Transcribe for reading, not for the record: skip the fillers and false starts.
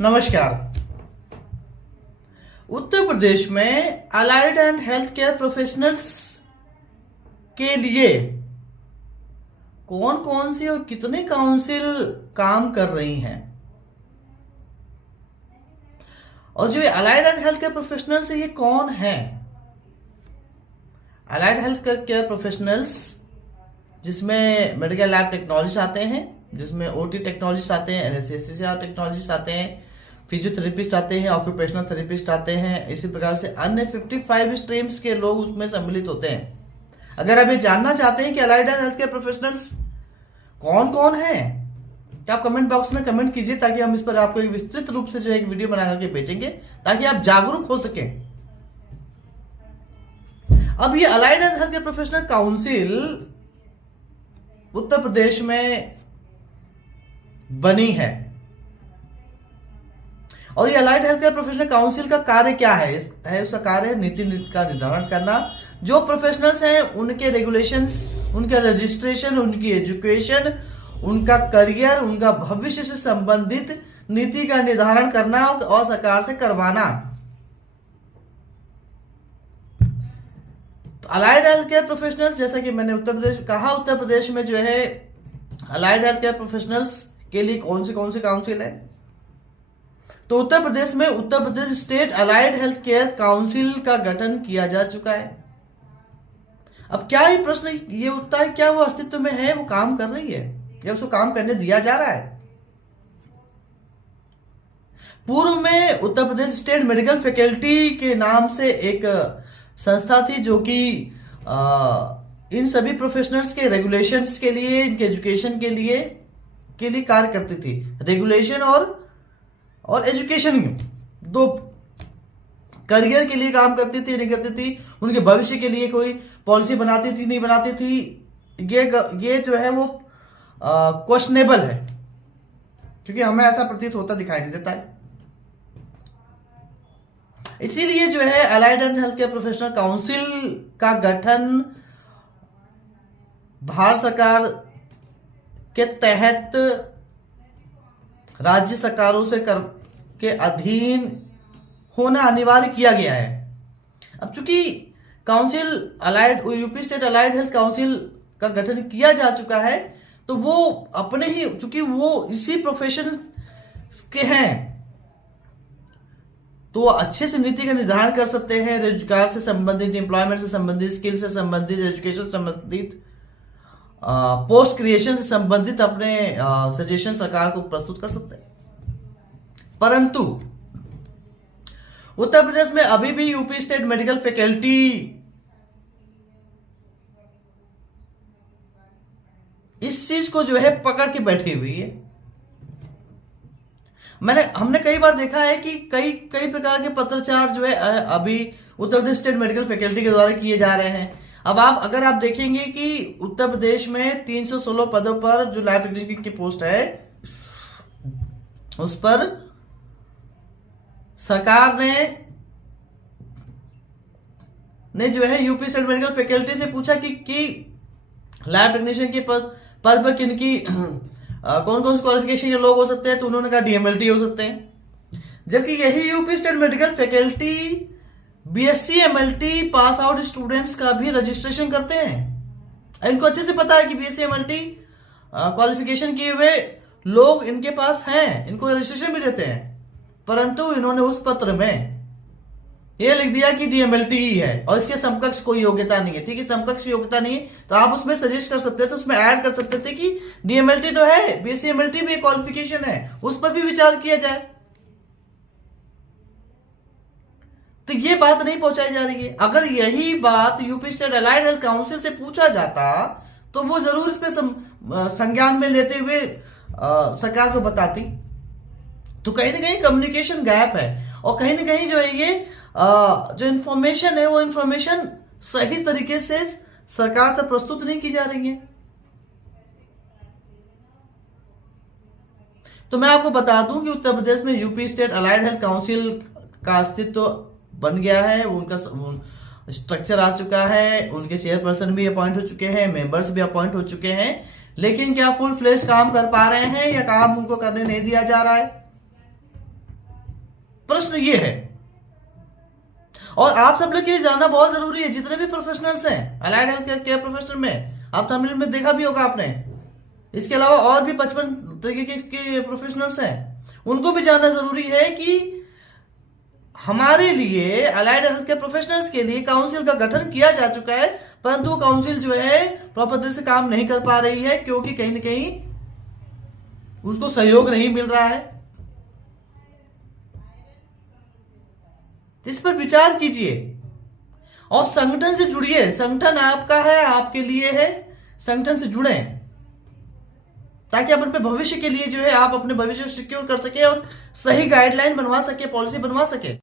नमस्कार। उत्तर प्रदेश में allied and health care professionals के लिए कौन कौन सी और कितने काउंसिल काम कर रही हैं, और जो allied and health care professionals है ये कौन है? अलाइड हेल्थ केयर प्रोफेशनल्स जिसमें मेडिकल लैब टेक्नोलॉजिस्ट आते हैं, जिसमें ओटी टेक्नोलॉजिस्ट आते हैं, एनेस्थीसिया टेक्नोलॉजिस्ट आते हैं, फिजियोथेरेपिस्ट आते हैं, ऑक्यूपेशनल थेरेपिस्ट आते हैं, इसी प्रकार से अन्य 55 स्ट्रीम्स के लोग उसमें सम्मिलित होते हैं। अगर आप ये जानना चाहते हैं कि allied and health care professionals कौन कौन हैं, तो आप कमेंट बॉक्स में कमेंट कीजिए, ताकि हम इस पर आपको एक विस्तृत रूप से जो एक वीडियो बना करके भेजेंगे, ताकि आप जागरूक हो सकें। अब ये allied and health care professional council Uttar Pradesh में बनी है, और ये allied health care professional council का कार्य क्या है? उसका कार्य नीति का निर्धारण करना, जो प्रोफेशनल्स हैं उनके रेगुलेशंस, उनके रजिस्ट्रेशन, उनकी एजुकेशन, उनका करियर, उनका भविष्य से संबंधित नीति का निर्धारण करना और सरकार से करवाना। तो अलाइड हेल्थ केयर प्रोफेशनल्स, जैसा कि मैंने उत्तर प्रदेश में जो है अलाइड हेल्थ केयर प्रोफेशनल्स के लिए कौन सी काउंसिल है, तो उत्तर प्रदेश में Uttar Pradesh state allied health care council का गठन किया जा चुका है। अब क्या ये प्रश्न ये उठता है, क्या वो अस्तित्व में है, वो काम कर रही है, या उसको काम करने दिया जा रहा है? पूर्व में Uttar Pradesh state medical faculty के नाम से एक संस्था थी, जो कि इन सभी प्रोफेशनल्स के रेगुलेशंस के लिए, इनके एजुकेशन के लिए कार्य करती थी। रेगुलेशन और एजुकेशन, दो करियर के लिए काम करती थी, नहीं करती थी, उनके भविष्य के लिए कोई पॉलिसी बनाती थी, नहीं बनाती थी, ये जो है वो क्वेश्चनेबल है, क्योंकि हमें ऐसा प्रतीत होता दिखाई नहीं देता है। इसीलिए जो है allied and health care professional council का गठन भारत सरकार के तहत राज्य सरकारों से के अधीन होना अनिवार्य किया गया है। अब चूंकि council UP state allied health council का गठन किया जा चुका है, तो वो अपने ही, चूंकि वो इसी प्रोफेशन के हैं, तो वो अच्छे से नीति का निर्धारण कर सकते हैं, रोजगार से संबंधित, एम्प्लॉयमेंट से संबंधित, स्किल से संबंधित, एजुकेशन से संबंधित, पोस्ट क्रिएशन से संबंधित अपने सजेशन सरकार को प्रस्तुत कर सकते हैं। परंतु उत्तर प्रदेश में अभी भी यूपी स्टेट मेडिकल फैकल्टी इस चीज को जो है पकड़ के बैठी हुई है। हमने कई बार देखा है कि कई प्रकार के पत्राचार जो है अभी उत्तर प्रदेश स्टेट मेडिकल फैकल्टी के द्वारा किए जा रहे हैं। अब अगर आप देखेंगे कि उत्तर प्रदेश में 316 पदों पर जो लैब टेक्नीशियन की पोस्ट है, उस पर सरकार ने जो है यूपी स्टेट मेडिकल फैकल्टी से पूछा कि लैब टेक्नीशियन के पद पर किनकी कौन कौन से क्वालिफिकेशन के लोग हो सकते हैं, तो उन्होंने कहा डीएमएलटी हो सकते हैं। जबकि यही UP state medical faculty BSc MLT pass out students का भी रजिस्ट्रेशन करते हैं। इनको अच्छे से पता है कि बीएससी एमएलटी क्वालिफिकेशन किए हुए लोग इनके पास हैं, इनको रजिस्ट्रेशन भी देते हैं, परंतु इन्होंने उस पत्र में ये लिख दिया कि डीएमएलटी ही है और इसके समकक्ष कोई योग्यता नहीं है। ठीक है, समकक्ष योग्यता नहीं है तो आप उसमें सजेस्ट कर सकते थे, उसमें ऐड कर सकते थे कि डीएमएलटी तो है, बीएससी एमएलटी भी एक क्वालिफिकेशन है, उस पर भी विचार किया जाए। तो ये बात नहीं पहुंचाई जा रही है। अगर यही बात UP state allied health council से पूछा जाता, तो वो जरूर इस पे संज्ञान में लेते हुए सरकार को बताती। तो कहीं ना कहीं कम्युनिकेशन गैप है, और कहीं ना कहीं जो है ये जो इंफॉर्मेशन है, वो इंफॉर्मेशन सही तरीके से सरकार तक प्रस्तुत नहीं की जा रही है। तो मैं आपको बता दूं कि उत्तर प्रदेश में UP state allied health council का अस्तित्व बन गया है, उनका स्ट्रक्चर आ चुका है, उनके चेयरपर्सन भी अपॉइंट हो चुके हैं, मेंबर्स भी अपॉइंट हो चुके हैं, लेकिन क्या फुल फ्लेश काम कर पा रहे हैं या काम उनको करने नहीं दिया जा रहा है? प्रश्न ये है, और आप सब लोग के लिए जानना बहुत जरूरी है, जितने भी प्रोफेशनल्स हैं अलाइड हेल्थ केयर प्रोफेशनल में, आप तमिल में देखा भी होगा आपने, इसके अलावा और भी 55 तरीके के प्रोफेशनल्स हैं, उनको भी जानना जरूरी है कि हमारे लिए अलाइड हेल्थ केयर प्रोफेशनल्स के लिए काउंसिल का गठन किया जा चुका है, परंतु वो काउंसिल जो है प्रॉपर तरह से काम नहीं कर पा रही है, क्योंकि कहीं ना कहीं उसको सहयोग नहीं मिल रहा है। इस पर विचार कीजिए और संगठन से जुड़िए। संगठन आपका है, आपके लिए है, संगठन से जुड़े ताकि आप अपने भविष्य के लिए जो है आप अपने भविष्य सिक्योर कर सके और सही गाइडलाइन बनवा सके, पॉलिसी बनवा सके।